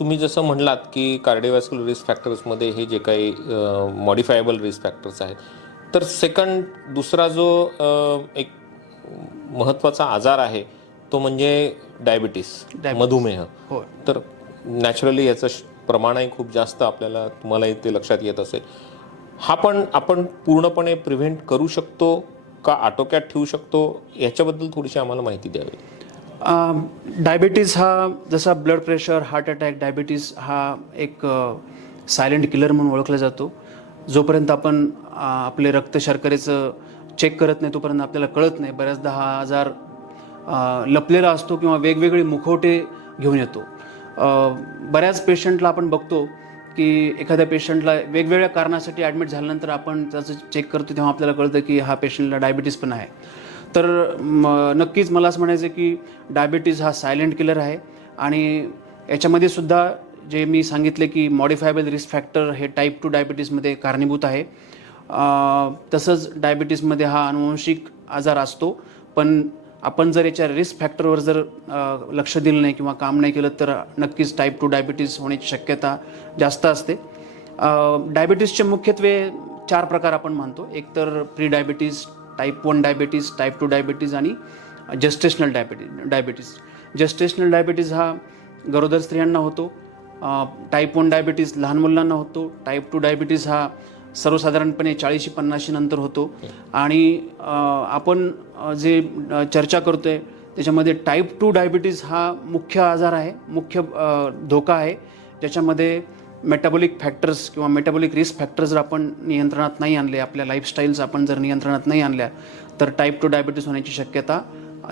तुम्ही जसं म्हणलात की कार्डिओव्हॅस्क्युलर रिस्क फॅक्टर्समध्ये हे जे काही मॉडिफायबल रिस्क फॅक्टर्स आहेत, तर दुसरा जो एक महत्त्वाचा आजार आहे तो म्हणजे डायबिटीस, मधुमेह. हो. तर नॅचरली याचं प्रमाणही खूप जास्त आपल्याला, तुम्हालाही ते लक्षात येत असेल. हा पण आपण पूर्णपणे प्रिव्हेंट करू शकतो का, आटोक्यात ठेवू शकतो, याच्याबद्दल थोडीशी आम्हाला माहिती द्यावी. डायबिटीज हा जसा blood pressure, heart attack, diabetes हा एक सायलेंट किलर म्हणून ओळखला जातो. जोपर्यंत आपण आपले रक्त शर्करेचं चेक करत नाही तोपर्यंत आपल्याला कळत नाही. बऱ्याचदा हा आजार लपलेला असतो किंवा वेगवेगळे मुखवटे घेऊन येतो. बऱ्याच पेशंटला आपण बघतो की एखाद्या पेशंटला वेगवेगळ्या कारणासाठी ॲडमिट झाल्यानंतर आपण त्याचं चेक करतो तेव्हा आपल्याला कळतं की हा पेशंटला डायबिटीस पण आहे. तर नक्कीच मला असं म्हणायचं की डायबिटीज हा सायलेंट किलर आहे आणि याच्यामध्ये सुद्धा जे मी सांगितले की मॉडिफायबल रिस्क फॅक्टर हे टाईप 2 डायबिटीजमध्ये कारणीभूत आहे. तसंच डायबिटीजमध्ये हा अनुवंशिक आजार असतो, पण आपण जर याच्या रिस्क फॅक्टरवर जर लक्ष दिलं नाही किंवा काम नाही केलं तर नक्कीच टाईप 2 डायबिटीज होण्याची शक्यता जास्त असते. डायबिटीजचे मुख्यत्वे 4 प्रकार आपण मानतो. एक तर pre diabetes, type 1 diabetes, type 2 diabetes आणि जेस्टेशनल डायबिटीज. जेस्टेशनल डायबिटीज हा गरोदर स्त्रियांना होतो. टाईप 1 डायबिटीज लहान मुलांना होतो. टाईप 2 डायबिटीज हा सर्वसाधारणपणे 40-50 नंतर होतो. आणि आपण जे चर्चा करतोय त्याच्यामध्ये टाईप 2 डायबिटीज हा मुख्य आजार आहे, मुख्य धोका आहे, ज्याच्यामध्ये मेटाबॉलिक फॅक्टर्स किंवा मेटाबॉलिक रिस्क फॅक्टर्स जर आपण नियंत्रणात नाही आणले, आपल्या लाईफस्टाईल्स आपण जर नियंत्रणात नाही आणल्या तर टाईप 2 डायबिटीज होण्याची शक्यता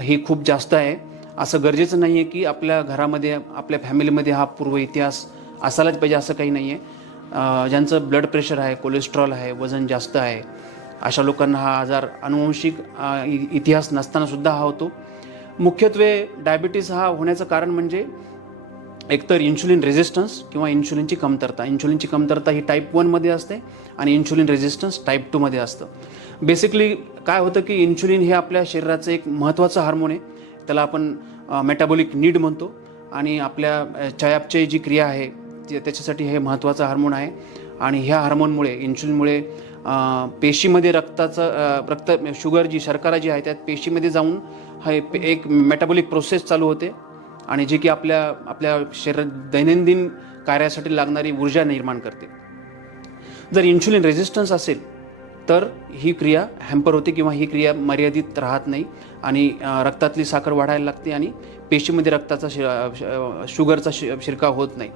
ही खूप जास्त आहे. असं गरजेचं नाही आहे की आपल्या घरामध्ये, आपल्या फॅमिलीमध्ये हा पूर्व इतिहास असायलाच पाहिजे असं काही नाही आहे. ज्यांचं ब्लड प्रेशर आहे, कोलेस्ट्रॉल आहे, वजन जास्त आहे, अशा लोकांना हा आजार अनुवंशिक इतिहास नसतानासुद्धा हा होतो. मुख्यत्वे डायबिटीज हा होण्याचं कारण म्हणजे एकतर इन्शुलिन रेझिस्टन्स किंवा इन्शुलिनची कमतरता. इन्शुलिनची कमतरता ही टाईप 1मध्ये असते आणि इन्शुलिन रेझिस्टन्स टाईप 2मध्ये असतं. बेसिकली काय होतं की इन्शुलिन हे आपल्या शरीराचं एक महत्त्वाचं हार्मोन आहे. त्याला आपण मेटाबॉलिक नीड म्हणतो आणि आपल्या चयापचय जी क्रिया आहे त्याच्यासाठी हे महत्त्वाचं हार्मोन आहे. आणि ह्या हार्मोनमुळे, इन्शुलिनमुळे पेशीमध्ये रक्त शुगर जी शर्करा जी आहे त्यात पेशीमध्ये जाऊन हा एक मेटाबॉलिक प्रोसेस चालू होते आणि जे की आपल्या शरीर दैनंदिन कार्यासाठी लागणारी ऊर्जा निर्माण करते. जर इन्शुलिन रेझिस्टन्स असेल तर ही क्रिया हॅम्पर होते किंवा ही क्रिया मर्यादित राहत नाही आणि रक्तातली साखर वाढायला लागते आणि पेशीमध्ये रक्ताचा शुगरचा शिरकाव होत नाही.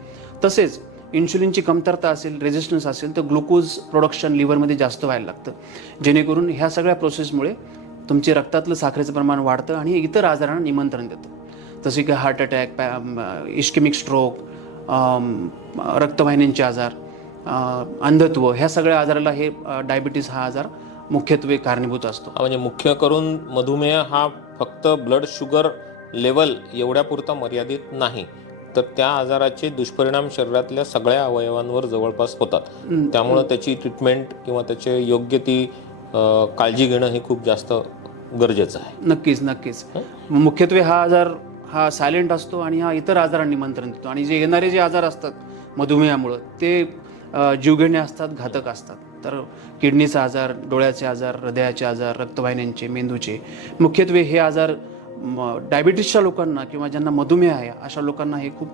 तसेच इन्शुलिनची कमतरता असेल, रेझिस्टन्स असेल तर ग्लुकोज प्रोडक्शन लिव्हरमध्ये जास्त व्हायला लागतं, जेणेकरून ह्या सगळ्या प्रोसेसमुळे तुमचे रक्तातलं साखरेचं प्रमाण वाढतं आणि इतर आजारांना निमंत्रण देतं. जसे की हार्ट अटॅक, इस्केमिक स्ट्रोक, रक्तवाहिन्यांचे आजार, अंधत्व, ह्या सगळ्या आजाराला हे डायबिटीज हा आजार मुख्यत्वे कारणीभूत असतो. म्हणजे मुख्य करून मधुमेह हा फक्त ब्लड शुगर लेवल एवढ्यापुरता मर्यादित नाही, तर त्या आजाराचे दुष्परिणाम शरीरातल्या सगळ्या अवयवांवर जवळपास होतात. त्यामुळं त्याची ट्रीटमेंट किंवा त्याचे योग्य ती काळजी घेणं हे खूप जास्त गरजेचं आहे. नक्कीच. मुख्यत्वे हा आजार हा सायलेंट असतो आणि हा इतर आजारांना निमंत्रण देतो. आणि जे येणारे जे आजार असतात मधुमेहामुळं ते जीवघेणे असतात, घातक असतात. तर किडनीचा आजार, डोळ्याचे आजार, हृदयाचे आजार, रक्तवाहिन्यांचे, मेंदूचे, मुख्यत्वे हे आजार डायबिटीसच्या लोकांना किंवा ज्यांना मधुमेह आहे अशा लोकांना हे खूप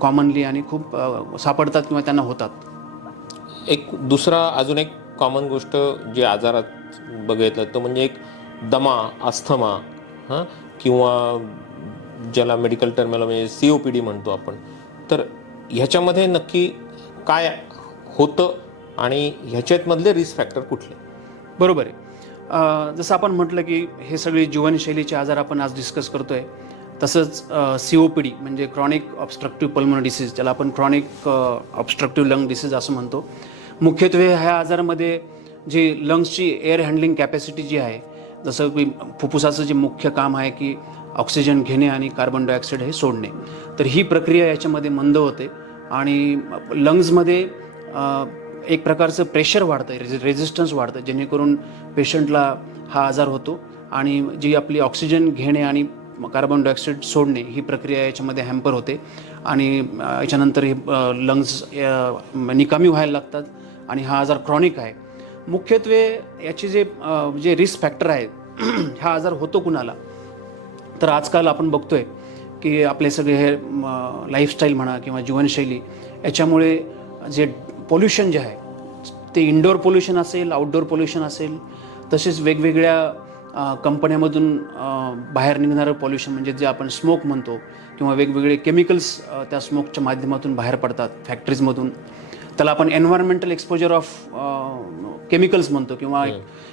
कॉमनली आणि खूप सापडतात किंवा त्यांना होतात. अजून एक कॉमन गोष्ट जे आजारात बघितलं तो म्हणजे एक दमा, अस्थमा, किंवा ज्याला मेडिकल टर्मला COPD म्हणतो आपण. तर ह्याच्यामध्ये नक्की काय होतं आणि ह्याच्यामधले रिस्क फॅक्टर कुठले? बरोबर आहे. जसं आपण म्हटलं की हे सगळे जीवनशैलीचे आजार आपण आज डिस्कस करतोय, तसंच COPD म्हणजे क्रॉनिक ऑब्स्ट्रक्टिव्ह पल्मोनरी डिसीज, ज्याला आपण क्रॉनिक ऑब्स्ट्रक्टिव्ह लंग डिसीज असं म्हणतो. मुख्यत्वे ह्या आजारामध्ये जी लंग्सची एअर हँडलिंग कॅपॅसिटी जी आहे, जसं की फुफ्फुसाचं जे मुख्य काम आहे की ऑक्सिजन घेणे आणि कार्बन डायऑक्साईड हे सोडणे, तर ही प्रक्रिया याच्यामध्ये मंद होते आणि लंग्समध्ये एक प्रकारचं प्रेशर वाढतं, रेझिस्टन्स वाढतं, जेणेकरून पेशंटला हा आजार होतो आणि जी आपली ऑक्सिजन घेणे आणि कार्बन डायऑक्साईड सोडणे ही प्रक्रिया याच्यामध्ये हॅम्पर होते आणि याच्यानंतर हे लंग्स निकामी व्हायला लागतात आणि हा आजार क्रॉनिक आहे. मुख्यत्वे याचे जे रिस्क फॅक्टर आहेत हा आजार होतो कुणाला, तर आजकाल आपण बघतोय की आपले सगळे हे लाईफस्टाईल म्हणा किंवा जीवनशैली याच्यामुळे जे पोल्युशन जे आहे ते इनडोअर पोल्युशन असेल, आउटडोअर पोल्युशन असेल, तसेच वेगवेगळ्या कंपन्यामधून बाहेर निघणारं पोल्युशन म्हणजे जे आपण स्मोक म्हणतो किंवा वेगवेगळे केमिकल्स त्या स्मोकच्या माध्यमातून बाहेर पडतात फॅक्टरीजमधून, त्याला आपण एन्व्हायरमेंटल एक्सपोजर ऑफ केमिकल्स म्हणतो किंवा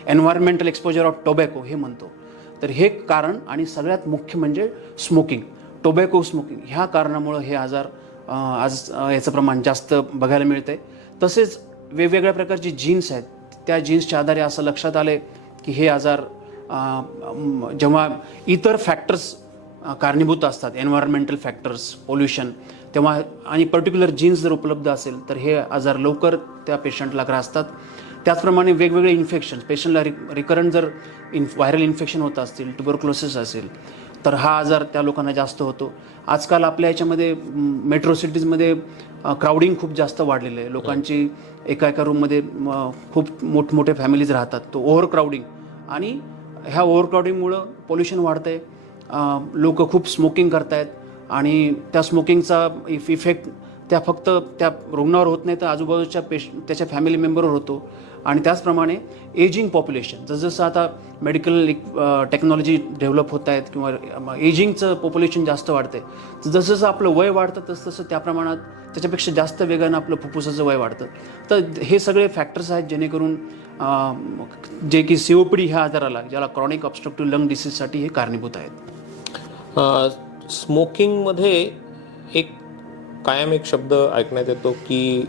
एन्व्हायरमेंटल एक्सपोजर ऑफ टोबॅको हे म्हणतो. तर हे कारण आणि सगळ्यात मुख्य म्हणजे स्मोकिंग, टोबॅको स्मोकिंग ह्या कारणामुळं हे आजार आज याचं प्रमाण जास्त बघायला मिळतं आहे. तसेच वेगवेगळ्या प्रकारची जीन्स आहेत, त्या जीन्सच्या आधारे असं लक्षात आलं की हे आजार जेव्हा इतर फॅक्टर्स कारणीभूत असतात, एन्व्हायरमेंटल फॅक्टर्स, पोल्युशन, तेव्हा आणि पर्टिक्युलर जीन्स जर उपलब्ध असेल तर हे आजार लवकर त्या पेशंटला ग्रासतात. त्याचप्रमाणे वेगवेगळे इन्फेक्शन, पेशंटला रिकरंट जर व्हायरल इन्फेक्शन होत असतील, ट्युबरक्लोसिस असेल तर हा आजार त्या लोकांना जास्त होतो. आजकाल आपल्या याच्यामध्ये मेट्रो सिटीजमध्ये क्राउडिंग खूप जास्त वाढलेलं आहे. लोकांची एका रूममध्ये खूप मोठमोठे फॅमिलीज राहतात. तो ओव्हर क्राउडिंग आणि ह्या ओव्हर क्राउडिंगमुळं पोल्युशन वाढतं आहे. लोक खूप स्मोकिंग करत आहेत आणि त्या स्मोकिंगचा इफेक्ट फक्त त्या रुग्णावर होत नाही तर आजूबाजूच्या त्याच्या फॅमिली मेंबरवर होतो. आणि त्याचप्रमाणे एजिंग पॉप्युलेशन, जसं आता मेडिकल टेक्नॉलॉजी डेव्हलप होत आहेत किंवा एजिंगचं पॉप्युलेशन जास्त वाढतं आहे, जसं आपलं वय वाढतं तसं त्या प्रमाणात त्याच्यापेक्षा जास्त वेगानं आपलं फुफ्फुसाचं वय वाढतं. तर हे सगळे फॅक्टर्स आहेत जेणेकरून जे की COPD ह्या आजाराला, ज्याला क्रॉनिक ऑब्स्ट्रक्टिव्ह लंग डिसीजसाठी हे कारणीभूत आहेत. स्मोकिंगमध्ये कायम एक शब्द ऐकण्यात येतो की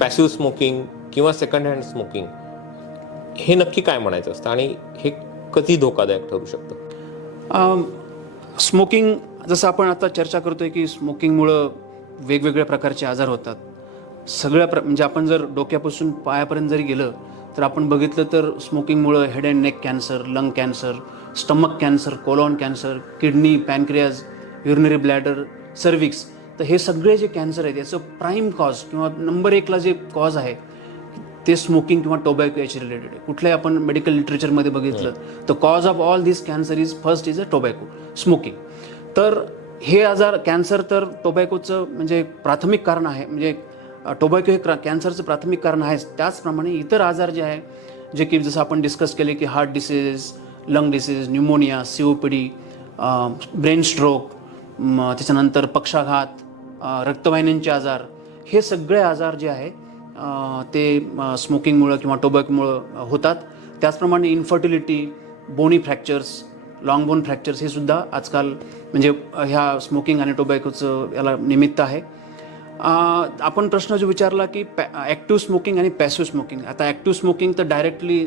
पॅसिव्ह स्मोकिंग किंवा सेकंड हँड स्मोकिंग. हे नक्की काय म्हणायचं असतं आणि हे कधी धोकादायक ठरू शकतं? स्मोकिंग, जसं आपण आता चर्चा करतोय की स्मोकिंगमुळं वेगवेगळ्या प्रकारचे आजार होतात. म्हणजे आपण जर डोक्यापासून पायापर्यंत जरी गेलं तर आपण बघितलं तर स्मोकिंगमुळं head and neck cancer, lung cancer, stomach cancer, colon cancer, kidney, pancreas, urinary bladder, cervix, तर हे सगळे जे कॅन्सर आहेत याचं प्राईम कॉज किंवा नंबर 1ला जे कॉज आहे ते स्मोकिंग किंवा टोबॅको याची रिलेटेड आहे. कुठल्याही आपण मेडिकल लिटरेचरमध्ये बघितलं तर cause of all this cancer first is a tobacco, smoking. तर हे आजार, कॅन्सर तर टोबॅकोचं म्हणजे प्राथमिक कारण आहे, म्हणजे टोबॅको हे कॅन्सरचं प्राथमिक कारण आहेच. त्याचप्रमाणे इतर आजार जे आहे जे की जसं आपण डिस्कस केले की heart disease, lung disease, pneumonia, COPD, brain stroke, त्याच्यानंतर पक्षाघात, रक्तवाहिन्यांचे आजार, हे सगळे आजार जे आहे ते स्मोकिंगमुळं किंवा टोबॅकोमुळं होतात. त्याचप्रमाणे infertility, bony fractures, long bone fractures हे सुद्धा आजकाल म्हणजे ह्या स्मोकिंग आणि टोबॅकोचं याला निमित्त आहे. आपण प्रश्न जो विचारला की ॲक्टिव्ह स्मोकिंग आणि पॅसिव्ह स्मोकिंग. आता ॲक्टिव्ह स्मोकिंग तर डायरेक्टली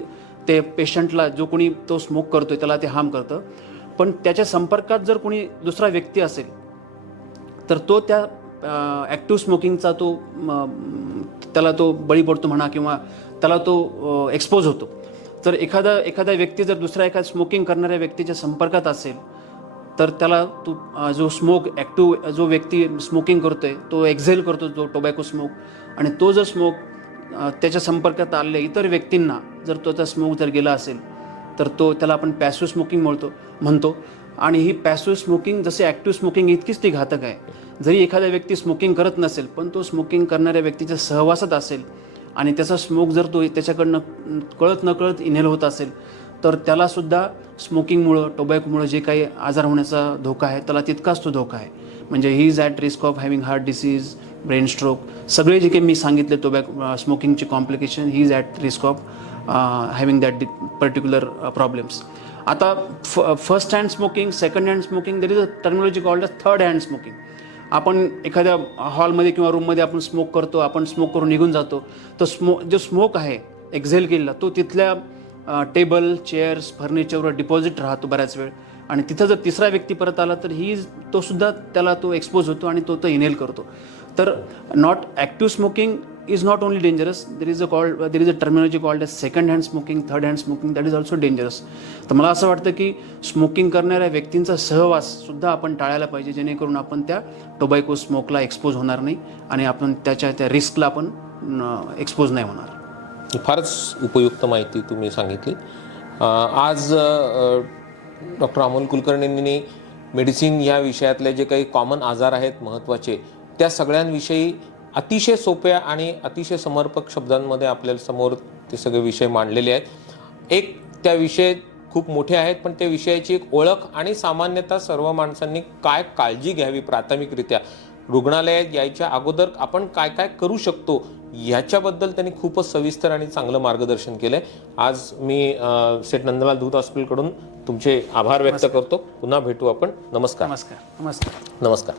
ते पेशंटला, जो कोणी तो स्मोक करतोय त्याला ते हार्म करतं, पण त्याच्या संपर्कात जर कोणी दुसरा व्यक्ती असेल तर तो त्या ॲक्टिव्ह स्मोकिंगचा त्याला तो बळी पडतो म्हणा किंवा त्याला तो एक्सपोज होतो. तर एखादा व्यक्ती जर एखाद्या स्मोकिंग करणाऱ्या व्यक्तीच्या संपर्कात असेल तर त्याला जो ॲक्टिव्ह जो व्यक्ती स्मोकिंग करतोय तो एक्झेल करतो जो टोबॅको स्मोक, आणि तो जर स्मोक त्याच्या संपर्कात आलेल्या इतर व्यक्तींना जर तो स्मोक जर गेला असेल तर त्याला आपण पॅसिव्ह स्मोकिंग म्हणतो. आणि ही पॅसिव्ह स्मोकिंग जसे ॲक्टिव्ह स्मोकिंग इतकीच ती घातक आहे. जरी एखादा व्यक्ती स्मोकिंग करत नसेल पण तो स्मोकिंग करणाऱ्या व्यक्तीच्या सहवासात असेल आणि त्याचा स्मोक जर तो त्याच्याकडनं कळत नकळत इनहेल होत असेल तर त्यालासुद्धा स्मोकिंगमुळं, टोबॅकोमुळं जे काही आजार होण्याचा धोका आहे त्याला तितकाच तो धोका आहे. म्हणजे he is at risk of having heart disease, brain stroke, सगळे जे काही मी सांगितले स्मोकिंगचे complication, he is at risk of having that particular problems. आता first hand smoking, second hand smoking, there is a terminology called as third hand smoking. आपण एखाद्या हॉलमध्ये किंवा रूममध्ये आपण स्मोक करतो, आपण स्मोक करून निघून जातो, तर जो स्मोक आहे एक्झेल केलेला तो तिथल्या टेबल, चेअर्स, फर्निचरवर डिपॉझिट राहतो बऱ्याच वेळ, आणि तिथं जर तिसरा व्यक्ती परत आला तर तो सुद्धा त्याला एक्सपोज होतो आणि तो इनहेल करतो. तर not active smoking is not only dangerous, there is a terminology called as second hand smoking, third hand smoking, that is also dangerous. तर मला असं वाटतं की स्मोकिंग करणाऱ्या व्यक्तींचा सहवास सुद्धा आपण टाळायला पाहिजे, जेणेकरून आपण त्या टोबॅको स्मोकला एक्सपोज होणार नाही आणि आपण त्या रिस्कला आपण एक्सपोज नाही होणार. फारच उपयुक्त माहिती तुम्ही सांगितली. आज डॉक्टर अमोल कुलकर्णींनी मेडिसिन या विषयातले जे काही कॉमन आजार आहेत महत्त्वाचे, त्या सगळ्यांविषयी अतिशय सोप्या आणि अतिशय समर्पक शब्दांमध्ये आपल्या समोर ते सगळे विषय मांडलेले आहेत. एक त्या विषय खूप मोठे आहेत, पण त्या विषयाची एक ओळख आणि सामान्यतः सर्व माणसांनी काय काळजी घ्यावी प्राथमिकरित्या, रुग्णालयात यायच्या अगोदर आपण काय काय करू शकतो याच्याबद्दल त्यांनी खूपच सविस्तर आणि चांगलं मार्गदर्शन केलंय. आज मी सेठ नंदलाल धूत हॉस्पिटलकडून तुमचे आभार व्यक्त करतो. पुन्हा भेटू आपण. नमस्कार. नमस्कार. नमस्कार.